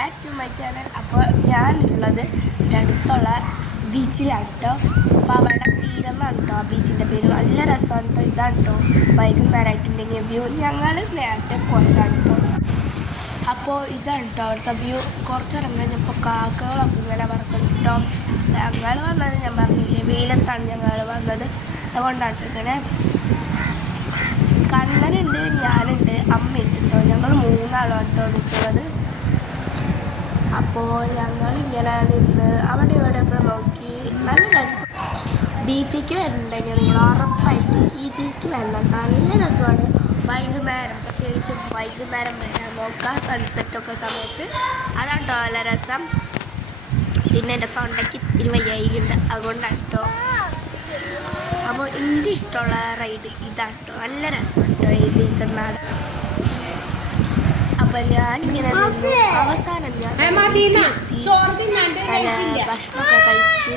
Back to my channel. അപ്പോൾ ഞാനുള്ളത് എൻ്റെ അടുത്തുള്ള ബീച്ചിലാണ് കേട്ടോ. അപ്പോൾ അവിടെ തീരന്നാണ് കേട്ടോ ആ ബീച്ചിൻ്റെ പേര്. നല്ല രസമാണ് കേട്ടോ. ഇതാണ് കേട്ടോ വൈകുന്നേരമായിട്ടുണ്ടെങ്കിൽ വ്യൂ. ഞങ്ങൾ നേരത്തെ പോയതാണ് കേട്ടോ. അപ്പോൾ ഇതാണ് കേട്ടോ അവിടുത്തെ വ്യൂ. കുറച്ചിടം കഴിഞ്ഞപ്പോൾ കാക്കകളൊക്കെ ഇങ്ങനെ പറക്കും കേട്ടോ. ഞങ്ങൾ വന്നത് ഞാൻ പറഞ്ഞില്ലേ, വെയിലത്താണ് ഞങ്ങൾ വന്നത്. അതുകൊണ്ടാണ് ഇങ്ങനെ കണ്ണനുണ്ട്, ഞാനുണ്ട്, അമ്മയുണ്ട് കേട്ടോ. ഞങ്ങൾ മൂന്നാളാണ് കേട്ടോ നിൽക്കുന്നത്. അപ്പോൾ ഞങ്ങളിങ്ങനെ നിന്ന് അവിടെ ഇവിടെയൊക്കെ നോക്കി. നല്ല രസം. ബീച്ചിലേക്ക് വരുന്നുണ്ടെങ്കിൽ നിങ്ങൾ ഉറപ്പായിട്ട് ഈ ബീച്ച് വരണം. നല്ല രസമാണ്. വൈകുന്നേരം, പ്രത്യേകിച്ച് വൈകുന്നേരം വരാൻ നോക്കാം, സൺസെറ്റൊക്കെ സമയത്ത്. അതാണ് കേട്ടോ നല്ല രസം. പിന്നെ എൻ്റെ തൊണ്ടയ്ക്ക് ഇത്തിരി വയ്യായിട്ടുണ്ട്, അതുകൊണ്ടാണ് കേട്ടോ. അപ്പോൾ എനിക്ക് ഇഷ്ടമുള്ള റൈഡ് ഇതാണ് കേട്ടോ. നല്ല രസമാണ് കേട്ടോ എഴുതിയിരിക്കുന്നാണ്. അപ്പം ഞാനിങ്ങനെ നിന്ന് അവസാനം ഞാൻ ഭക്ഷണമൊക്കെ കഴിച്ച്